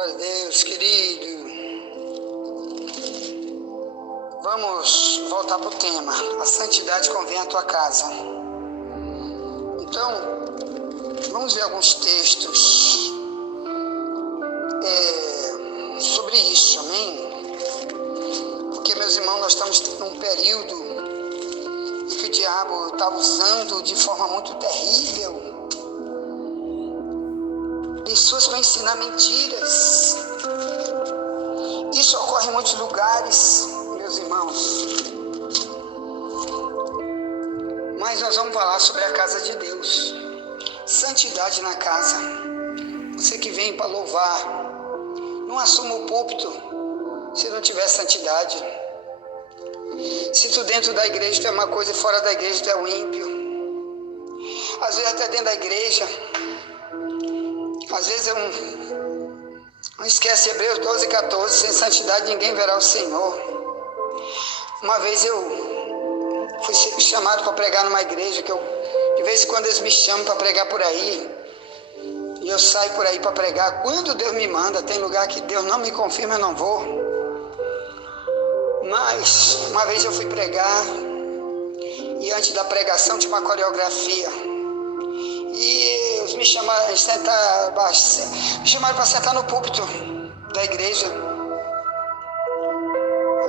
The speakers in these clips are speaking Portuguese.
Glória a Deus, querido. Vamos voltar para o tema. A santidade convém à tua casa. Então, vamos ver alguns textos sobre isso, amém? Porque, meus irmãos, nós estamos num período em que o diabo está usando de forma muito terrível pessoas para ensinar mentiras. Isso ocorre em muitos lugares, meus irmãos. Mas nós vamos falar sobre a casa de Deus. Santidade na casa. Você que vem para louvar, não assuma o púlpito se não tiver santidade. Se tu dentro da igreja tu é uma coisa e fora da igreja tu é um ímpio. Às vezes até dentro da igreja. Às vezes não esquece Hebreus 12:14, sem santidade ninguém verá o Senhor. Uma vez eu fui chamado para pregar numa igreja, que de vez em quando eles me chamam para pregar por aí, e eu saio por aí para pregar quando Deus me manda. Tem lugar que Deus não me confirma, eu não vou. Mas uma vez eu fui pregar, e antes da pregação tinha uma coreografia. E eles me chamaram para sentar no púlpito da igreja.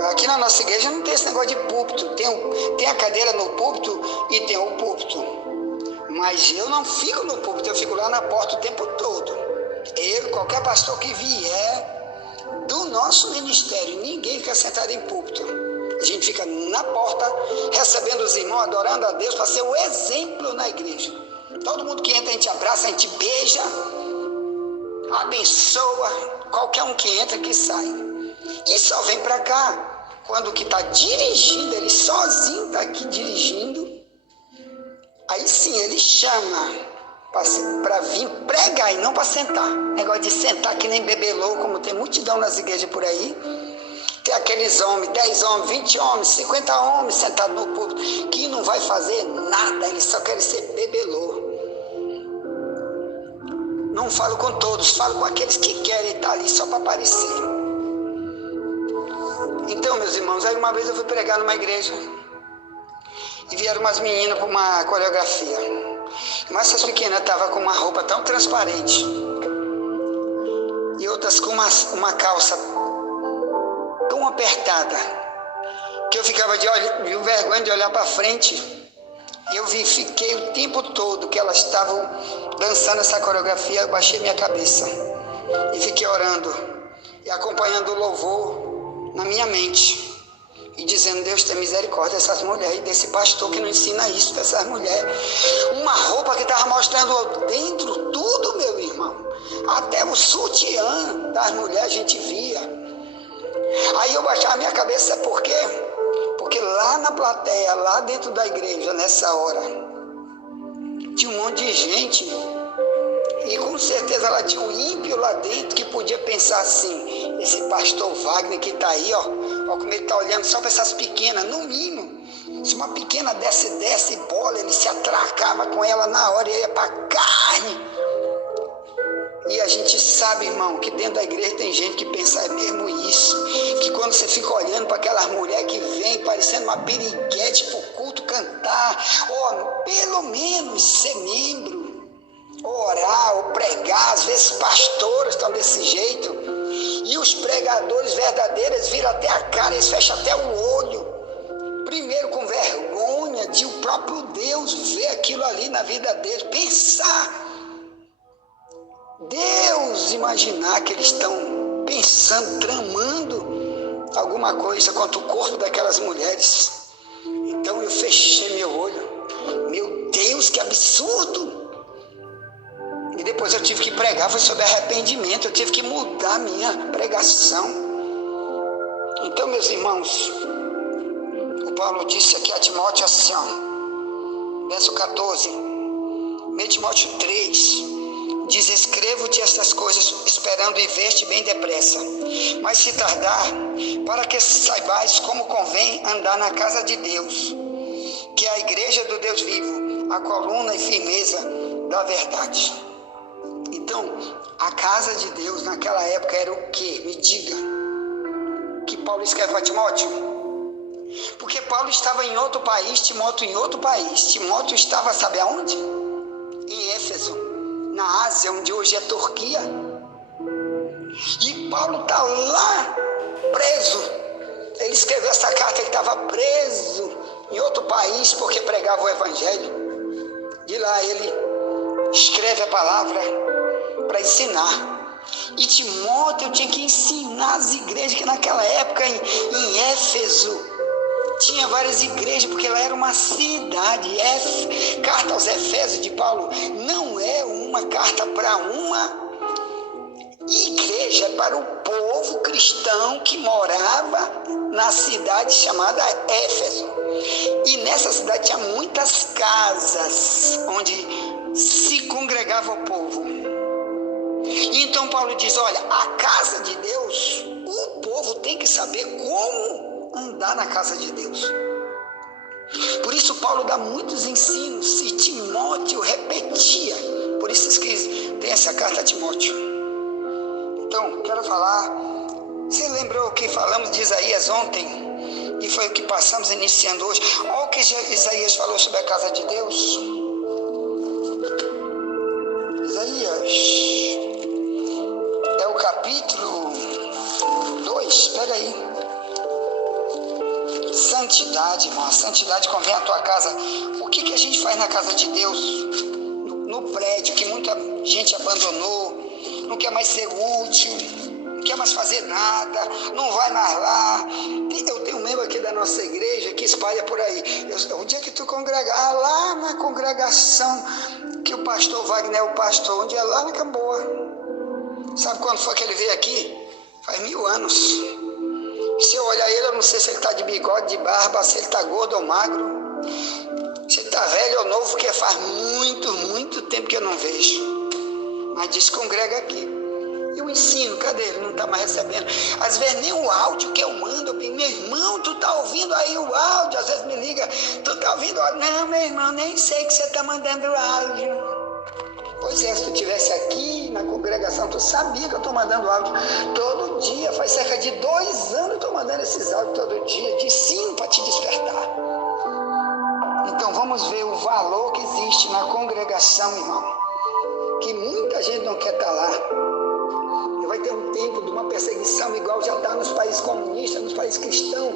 Aqui na nossa igreja não tem esse negócio de púlpito. Tem a cadeira no púlpito e tem o púlpito. Mas eu não fico no púlpito, eu fico lá na porta o tempo todo. Eu, qualquer pastor que vier do nosso ministério, ninguém fica sentado em púlpito. A gente fica na porta, recebendo os irmãos, adorando a Deus, para ser o exemplo na igreja. Todo mundo que entra, a gente abraça, a gente beija, abençoa. Qualquer um que entra, que sai. E só vem para cá quando o que está dirigindo, ele sozinho está aqui dirigindo. Aí sim, ele chama para vir pregar e não para sentar. Negócio de sentar que nem bebelô, como tem multidão nas igrejas por aí. Tem aqueles homens, 10 homens, 20 homens, 50 homens sentados no púlpito, que não vai fazer nada, eles só querem ser bebelô. Não falo com todos, falo com aqueles que querem estar ali só para aparecer. Então, meus irmãos, aí uma vez eu fui pregar numa igreja e vieram umas meninas para uma coreografia. Mas essas pequenas estavam com uma roupa tão transparente e outras com uma calça tão apertada que eu ficava de vergonha de olhar para frente. Eu fiquei o tempo todo que elas estavam dançando essa coreografia, eu baixei minha cabeça e fiquei orando e acompanhando o louvor na minha mente e dizendo: Deus, tem misericórdia dessas mulheres e desse pastor que não ensina isso para essas mulheres. Uma roupa que estava mostrando dentro tudo, meu irmão, até o sutiã das mulheres a gente via. Aí eu baixava a minha cabeça, por quê? Porque lá na plateia, lá dentro da igreja, nessa hora, tinha um monte de gente. E com certeza ela tinha um ímpio lá dentro que podia pensar assim: esse pastor Wagner que está aí, ó como ele está olhando só para essas pequenas, no mínimo. Se uma pequena desce bola, ele se atracava com ela na hora e ia para carne. E a gente sabe, irmão, que dentro da igreja tem gente que pensa mesmo isso, que quando você fica olhando para aquelas mulheres que vêm parecendo uma piriguete para o culto cantar, ou pelo menos ser membro, ou orar, ou pregar, às vezes pastores estão desse jeito, e os pregadores verdadeiros viram até a cara, eles fecham até o olho, primeiro com vergonha de o próprio Deus ver aquilo ali na vida deles, pensar. Deus imaginar que eles estão pensando, tramando alguma coisa contra o corpo daquelas mulheres. Então eu fechei meu olho. Meu Deus, que absurdo! E depois eu tive que pregar, foi sobre arrependimento, eu tive que mudar a minha pregação. Então, meus irmãos, o Paulo disse aqui a Timóteo assim, ó, verso 14, 1 Timóteo 3, diz: escrevo-te estas coisas, esperando e ver-te bem depressa. Mas se tardar, para que saibais como convém andar na casa de Deus, que é a igreja do Deus vivo, a coluna e firmeza da verdade. Então, Então, a casa de Deus naquela época era o quê? Me diga. Que Paulo escreve para Timóteo? Porque Paulo estava em outro país, Timóteo em outro país. Timóteo estava, sabe aonde? Em Éfeso, na Ásia, onde hoje é Turquia. E Paulo está lá, preso. Ele escreveu essa carta, ele estava preso em outro país porque pregava o Evangelho. De lá ele escreve a palavra para ensinar. E Timóteo tinha que ensinar as igrejas, que naquela época em Éfeso tinha várias igrejas, porque lá era uma cidade. Carta aos Efésios de Paulo não é uma carta para uma igreja, é para o povo cristão que morava na cidade chamada Éfeso. E nessa cidade tinha muitas casas onde se congregava o povo. E então Paulo diz, olha, a casa de Deus, o povo tem que saber como andar na casa de Deus. Por isso Paulo dá muitos ensinos e Timóteo repetia. Por isso que tem essa carta a Timóteo. Então, quero falar, você lembrou o que falamos de Isaías ontem? E foi o que passamos iniciando hoje. Olha o que Isaías falou sobre a casa de Deus. Isaías é o capítulo 2, pega aí. Santidade, irmão, a santidade convém à tua casa. O que a gente faz na casa de Deus? No prédio, que muita gente abandonou, não quer mais ser útil, não quer mais fazer nada, não vai mais lá. Eu tenho um membro aqui da nossa igreja que espalha por aí. O dia que tu congregar, lá na congregação que o pastor Wagner é o pastor, um dia lá na Camboa. Sabe quando foi que ele veio aqui? Faz 1000 anos. Se eu olhar ele, eu não sei se ele está de bigode, de barba, se ele está gordo ou magro, se ele está velho ou novo, porque faz muito tempo que eu não vejo. Mas diz que congrega aqui. Eu ensino, cadê ele? Não está mais recebendo. Às vezes nem o áudio que eu mando, meu irmão, tu está ouvindo aí o áudio? Às vezes me liga, tu está ouvindo o áudio? Não, meu irmão, nem sei que você está mandando áudio. Pois é, se tu estivesse aqui na congregação, tu sabia que eu estou mandando áudio todo dia. Faz cerca de 2 anos eu estou mandando esses áudios todo dia, de sim para te despertar. Então vamos ver o valor que existe na congregação, irmão. Que muita gente não quer estar lá. E vai ter um tempo de uma perseguição igual já está nos países comunistas, nos países cristãos,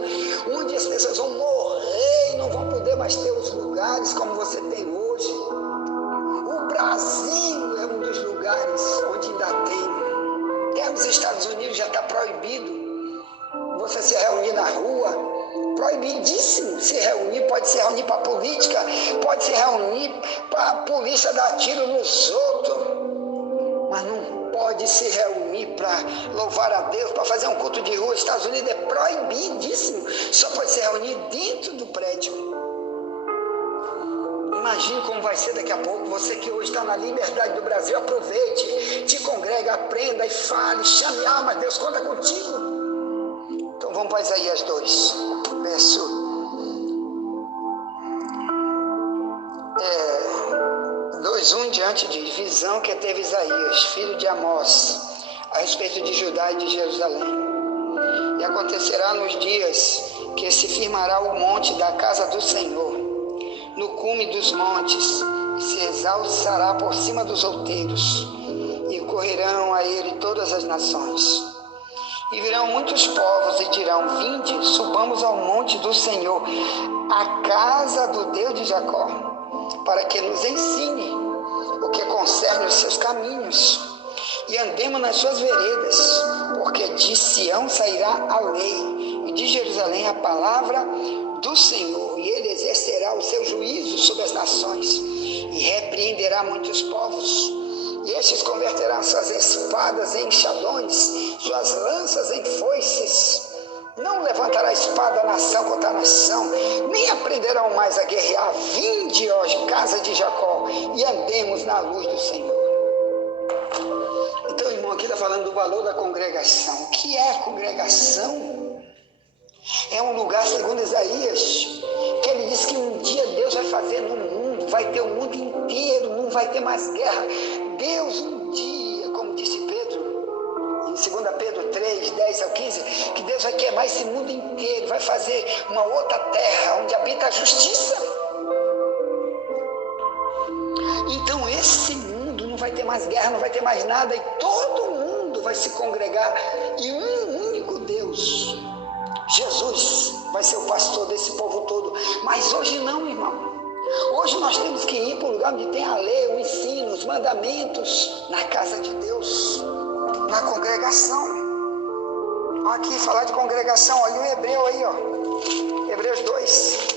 onde as pessoas vão morrer e não vão poder mais ter os lugares como você tem hoje. O Brasil é um dos lugares onde ainda tem. Até nos Estados Unidos já está proibido você se reunir na rua. Proibidíssimo se reunir, pode se reunir para política, pode se reunir para a polícia dar tiro nos outros, mas não pode se reunir para louvar a Deus, para fazer um culto de rua. Estados Unidos é proibidíssimo, só pode se reunir dentro do prédio. Imagine como vai ser daqui a pouco. Você que hoje está na liberdade do Brasil, aproveite, te congrega, aprenda e fale, chame alma, Deus conta contigo. Então vamos para Isaías 2, verso 2:1 diante diz: visão que teve Isaías, filho de Amós, a respeito de Judá e de Jerusalém. E acontecerá nos dias que se firmará o monte da casa do Senhor, no cume dos montes, e se exalçará por cima dos outeiros, e correrão a ele todas as nações. E virão muitos povos e dirão: vinde, subamos ao monte do Senhor, a casa do Deus de Jacó, para que nos ensine o que concerne os seus caminhos, e andemos nas suas veredas, porque de Sião sairá a lei, e de Jerusalém a palavra do Senhor, e ele exercerá o seu juízo sobre as nações, e repreenderá muitos povos, e estes converterão suas espadas em enxadões, suas lanças em foices. Não levantará espada nação contra nação, nem aprenderão mais a guerrear. Vinde, ó casa de Jacó, e andemos na luz do Senhor. Então, irmão, aqui está falando do valor da congregação. O que é a congregação? É um lugar, segundo Isaías, que ele diz que um dia Deus vai fazer no mundo, vai ter o mundo inteiro, não vai ter mais guerra. Deus um dia chamar esse mundo inteiro, vai fazer uma outra terra onde habita a justiça. Então esse mundo não vai ter mais guerra, não vai ter mais nada, e todo mundo vai se congregar, e um único Deus, Jesus, vai ser o pastor desse povo todo. Mas hoje não, irmão. Hoje nós temos que ir para o lugar onde tem a lei, o ensino, os mandamentos, na casa de Deus, na congregação. Aqui, falar de congregação, olha o Hebreu aí, ó. Hebreus 2.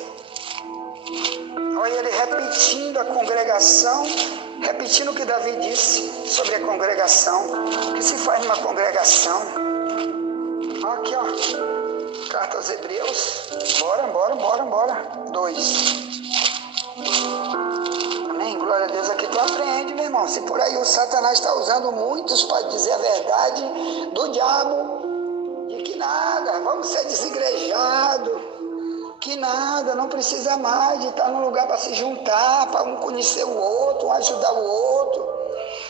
Olha ele repetindo a congregação, repetindo o que Davi disse sobre a congregação, o que se faz numa congregação. Aqui, ó, carta aos Hebreus, bora, 2. Amém, glória a Deus, aqui tu aprende, meu irmão. Se por aí o Satanás está usando muitos para dizer a verdade do diabo, de que nada, vamos ser desigrejados, que nada, não precisa mais de estar num lugar para se juntar, para um conhecer o outro, um ajudar o outro,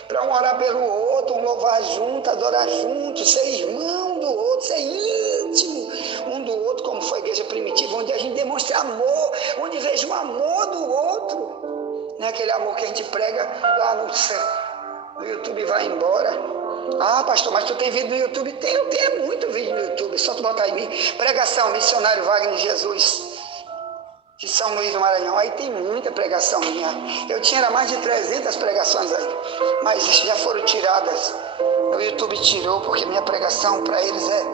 para um orar pelo outro, um louvar junto, adorar junto, ser irmão do outro, ser íntimo um do outro, como foi a igreja primitiva, onde a gente demonstra amor, onde veja o amor do outro, não é aquele amor que a gente prega lá no YouTube e vai embora. Ah, pastor, mas tu tem vídeo no YouTube? Eu tenho muito vídeo no YouTube, só tu botar aí, pregação, missionário Wagner Jesus, de São Luís do Maranhão, aí tem muita pregação minha. Eu tinha mais de 300 pregações aí, mas já foram tiradas. O YouTube tirou, porque minha pregação para eles é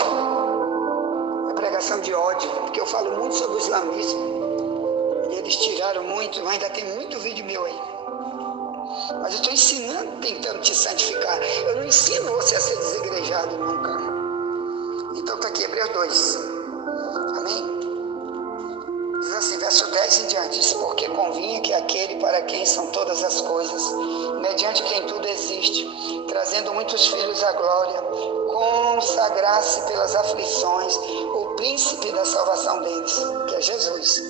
pregação de ódio, porque eu falo muito sobre o islamismo, e eles tiraram muito, mas ainda tem muito vídeo meu aí. Mas eu estou ensinando, tentando te santificar. Eu não ensino você a ser desigrejado nunca. Então está aqui, Hebreus 2. Amém? Diz assim, verso 10 em diante. Diz, porque convinha que aquele para quem são todas as coisas, mediante quem tudo existe, trazendo muitos filhos à glória, consagrasse pelas aflições o príncipe da salvação deles, que é Jesus.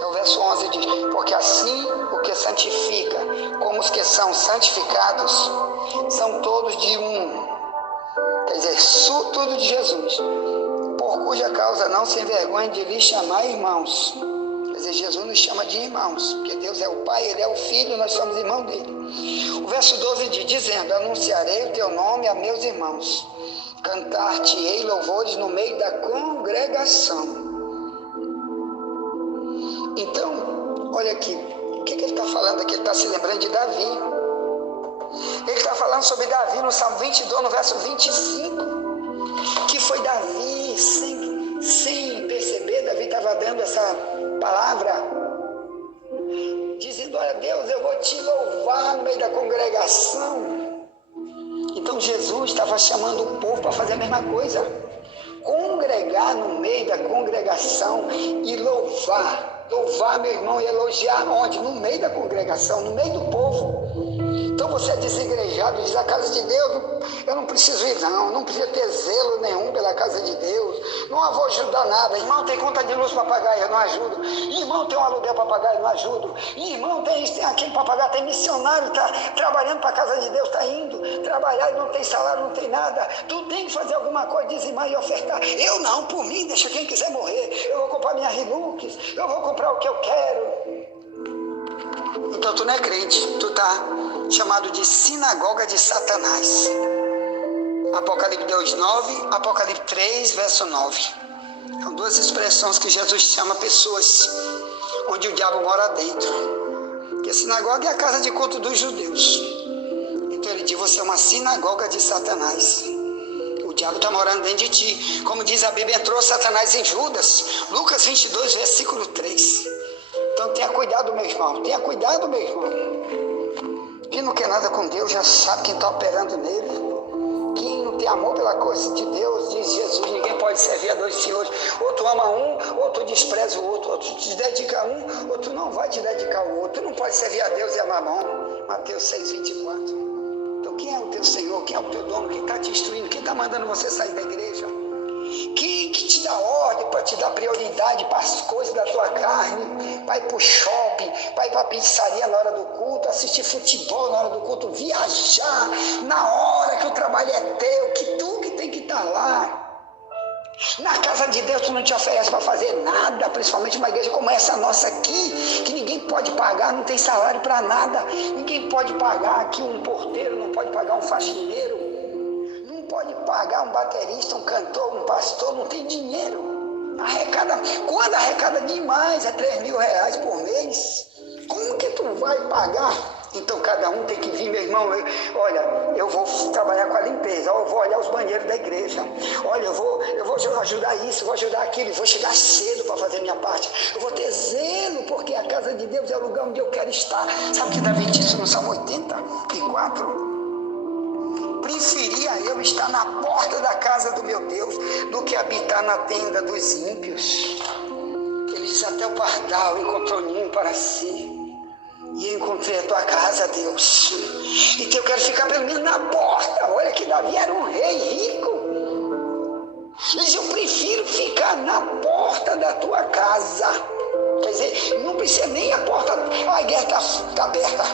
O verso 11 diz, porque assim o que santifica, como os que são santificados, são todos de um, quer dizer, tudo de Jesus, por cuja causa não se envergonhe de lhe chamar irmãos. Quer dizer, Jesus nos chama de irmãos, porque Deus é o Pai, Ele é o Filho, nós somos irmãos dele. O verso 12 diz, dizendo, anunciarei o teu nome a meus irmãos, cantar-te-ei louvores no meio da congregação. Então, olha aqui, o que ele está falando aqui? Ele está se lembrando de Davi. Ele está falando sobre Davi no Salmo 22, no verso 25, que foi Davi, sem perceber, Davi estava dando essa palavra, dizendo, olha Deus, eu vou te louvar no meio da congregação. Então Jesus estava chamando o povo para fazer a mesma coisa, congregar no meio da congregação e louvar, meu irmão, e elogiar onde? No meio da congregação, no meio do povo. Então você é desigrejado, diz a casa de Deus, eu não preciso ir não preciso ter zelo nenhum pela casa de Deus, não vou ajudar nada, irmão tem conta de luz para pagar, eu não ajudo, irmão tem um aluguel para pagar, eu não ajudo, irmão tem aquilo para pagar, tem missionário, está trabalhando para a casa de Deus, está indo trabalhar e não tem salário, não tem nada, tu tem que fazer alguma coisa, dizimar e ofertar. Eu não, por mim, deixa quem quiser morrer, eu vou comprar minha Hilux, eu vou comprar o que eu quero. Então tu não é crente, tu está chamado de sinagoga de Satanás. Apocalipse 2:9, Apocalipse 3, verso 9. São duas expressões que Jesus chama pessoas onde o diabo mora dentro. Porque a sinagoga é a casa de culto dos judeus. Então ele diz, você é uma sinagoga de Satanás. O diabo está morando dentro de ti. Como diz a Bíblia, entrou Satanás em Judas. Lucas 22, versículo 3. Então tenha cuidado, meu irmão. Tenha cuidado, meu irmão. Quem não quer nada com Deus já sabe quem está operando nele. Quem não tem amor pela coisa de Deus, diz Jesus, ninguém pode servir a dois senhores. Ou tu ama um, ou tu despreza o outro. Ou tu te dedica a um, ou tu não vai te dedicar ao outro. Tu não pode servir a Deus e a Mamon. Mateus 6:24. Então quem é o teu Senhor? Quem é o teu dono? Quem está te instruindo? Quem está mandando você sair da igreja? Quem que te dá ordem para te dar prioridade para as coisas da tua carne, para ir para o shopping, para ir para a pizzaria na hora do culto, assistir futebol na hora do culto, viajar na hora que o trabalho é teu, que tu que tem que estar lá. Na casa de Deus tu não te oferece para fazer nada, principalmente uma igreja como essa nossa aqui, que ninguém pode pagar, não tem salário para nada, ninguém pode pagar aqui um porteiro, não pode pagar um faxineiro, não pode pagar um baterista, um cantor, um pastor, não tem dinheiro. Quando arrecada demais, é 3 mil reais por mês, como que tu vai pagar? Então cada um tem que vir, meu irmão, olha, eu vou trabalhar com a limpeza, eu vou olhar os banheiros da igreja, olha, eu vou ajudar isso, vou ajudar aquilo, vou chegar cedo para fazer minha parte, eu vou ter zelo, porque a casa de Deus é o lugar onde eu quero estar. Sabe o que Davi disse no Salmo 84? Preferia eu estar na porta da casa do meu Deus do que habitar na tenda dos ímpios. Ele diz, até o pardal encontrou ninho para si. E eu encontrei a tua casa, Deus. Então eu quero ficar pelo menos na porta. Olha que Davi era um rei rico. Ele diz, eu prefiro ficar na porta da tua casa. Quer dizer, não precisa nem a porta. A igreja está aberta.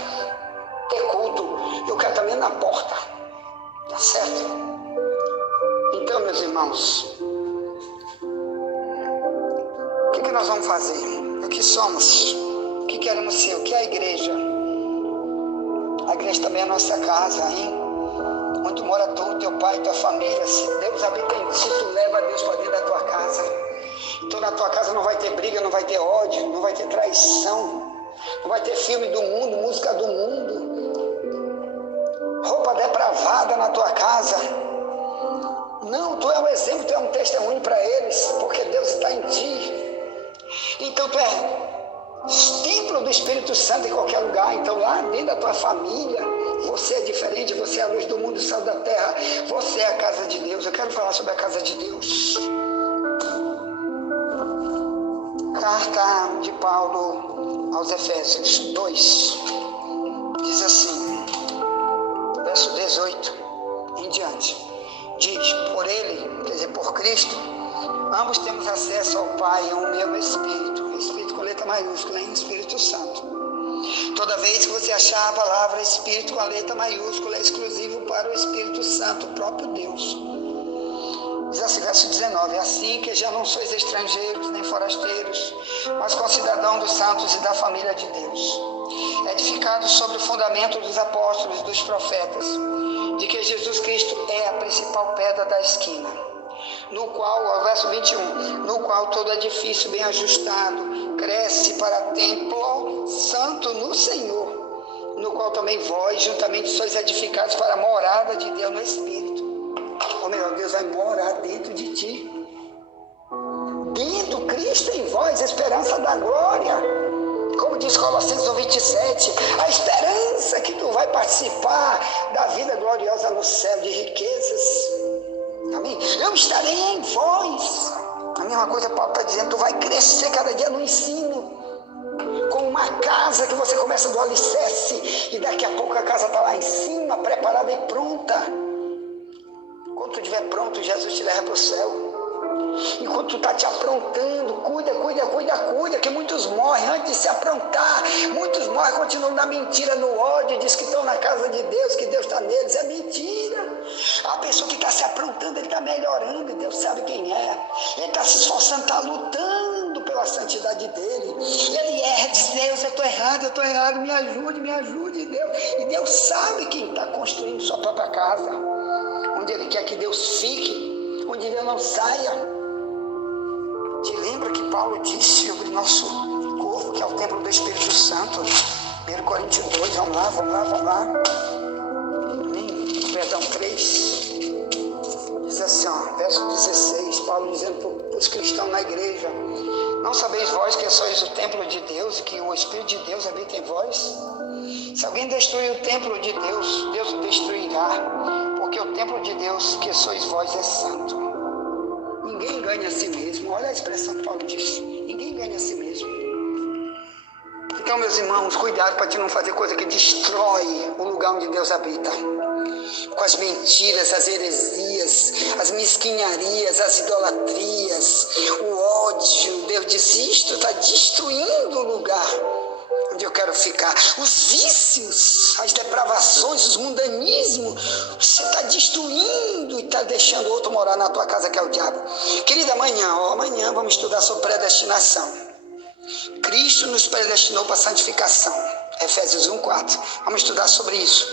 Ter culto. Eu quero também na porta. Tá certo? Então, meus irmãos, o que nós vamos fazer? O que somos? O que queremos ser? O que é a igreja? A igreja também é a nossa casa, hein? Onde mora tu, teu pai, tua família. Se Deus habita em ti, se tu leva Deus para dentro da tua casa. Então na tua casa não vai ter briga, não vai ter ódio, não vai ter traição, não vai ter filme do mundo, música do mundo, roupa depravada na tua casa. Não, tu é um exemplo, tu é um testemunho para eles, porque Deus está em ti. Então tu é templo do Espírito Santo em qualquer lugar. Então lá dentro da tua família, você é diferente, você é a luz do mundo, o sal da terra, você é a casa de Deus. Eu quero falar sobre a casa de Deus. Carta de Paulo aos Efésios 2 diz assim, verso 18 em diante, diz, por ele, quer dizer, por Cristo, ambos temos acesso ao Pai em um mesmo Espírito, Espírito com letra maiúscula, em Espírito Santo. Toda vez que você achar a palavra Espírito com a letra maiúscula, é exclusivo para o Espírito Santo, o próprio Deus. Diz assim, verso 19, assim que já não sois estrangeiros nem forasteiros, mas concidadãos dos santos e da família de Deus, edificados sobre o fundamento dos apóstolos e dos profetas, de que Jesus Cristo é a principal pedra da esquina, no qual, verso 21, no qual todo edifício bem ajustado cresce para templo santo no Senhor, no qual também vós juntamente sois edificados para a morada de Deus no Espírito. Ou melhor, Deus vai morar dentro de ti. Dentro, Cristo em vós, esperança da glória. Como diz Colossenses 1:27, a esperança que tu vai participar da vida gloriosa no céu de riquezas. Amém? Eu estarei em vós. A mesma coisa Paulo está dizendo, tu vai crescer cada dia no ensino. Como uma casa que você começa do alicerce e daqui a pouco a casa está lá em cima, preparada e pronta. Quando tu estiver pronto, Jesus te leva para o céu. Enquanto tu está te aprontando, cuida, que muitos morrem antes de se aprontar. Muitos morrem, continuam na mentira, no ódio, diz que estão na casa de Deus, que Deus está neles. É mentira. A pessoa que está se aprontando, ele está melhorando, e Deus sabe quem é. Ele está se esforçando, está lutando pela santidade dele. Ele diz, Deus, eu estou errado, me ajude, Deus. E Deus sabe quem está construindo sua própria casa. Onde ele quer que Deus fique, onde ele não saia. Te lembra que Paulo disse sobre o nosso corpo, que é o templo do Espírito Santo? 1 Coríntios 2, vamos lá. Perdão, 3. Diz assim, ó, verso 16, Paulo dizendo para os cristãos na igreja, não sabeis vós que sois o templo de Deus e que o Espírito de Deus habita em vós? Se alguém destruir o templo de Deus, Deus o destruirá. Porque o templo de Deus, que sois vós, é santo. Ninguém ganha a si mesmo. Olha a expressão que Paulo disse. Ninguém ganha a si mesmo. Então, meus irmãos, cuidado para te não fazer coisa que destrói o lugar onde Deus habita. Com as mentiras, as heresias, as mesquinharias, as idolatrias, o ódio. Deus diz, isto está destruindo o lugar onde eu quero ficar. Os vícios, as depravações, os mundanismos, você está destruindo e está deixando outro morar na tua casa, que é o diabo. Querida, amanhã vamos estudar sobre predestinação. Cristo nos predestinou para a santificação. Efésios 1:4. Vamos estudar sobre isso.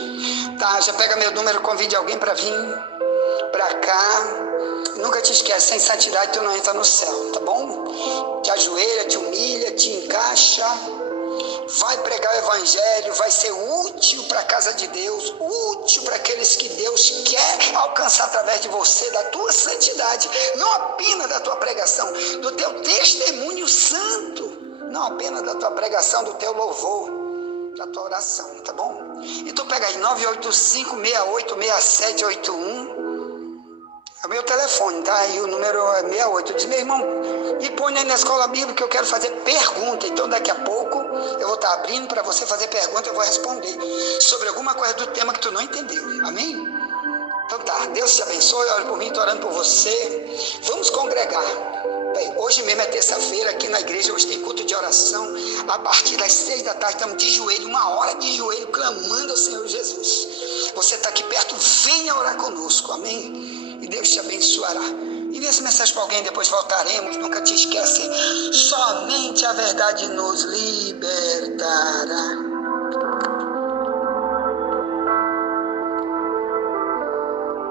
Tá, já pega meu número, convide alguém para vir para cá. Nunca te esquece, sem santidade tu não entra no céu, tá bom? Te ajoelha, te humilha, te encaixa. Vai pregar o evangelho, vai ser útil para a casa de Deus, útil para aqueles que Deus quer alcançar através de você, da tua santidade, não apenas da tua pregação, do teu testemunho santo, não apenas da tua pregação, do teu louvor, da tua oração, tá bom? Então pega aí, 985686781, é o meu telefone, tá? E o número é 68. Diz, meu irmão, me põe aí na escola bíblica que eu quero fazer pergunta. Então daqui a pouco eu vou estar abrindo para você fazer pergunta, eu vou responder sobre alguma coisa do tema que tu não entendeu. Amém? Então tá, Deus te abençoe, ore por mim, estou orando por você. Vamos congregar. Bem, hoje mesmo é terça-feira, aqui na igreja hoje tem culto de oração. A partir das 6 da tarde estamos de joelho, 1 hora de joelho, clamando ao Senhor Jesus. Você está aqui perto, venha orar conosco, amém? E Deus te abençoará. Envie essa mensagem para alguém, depois voltaremos. Nunca te esquece, somente a verdade nos libertará.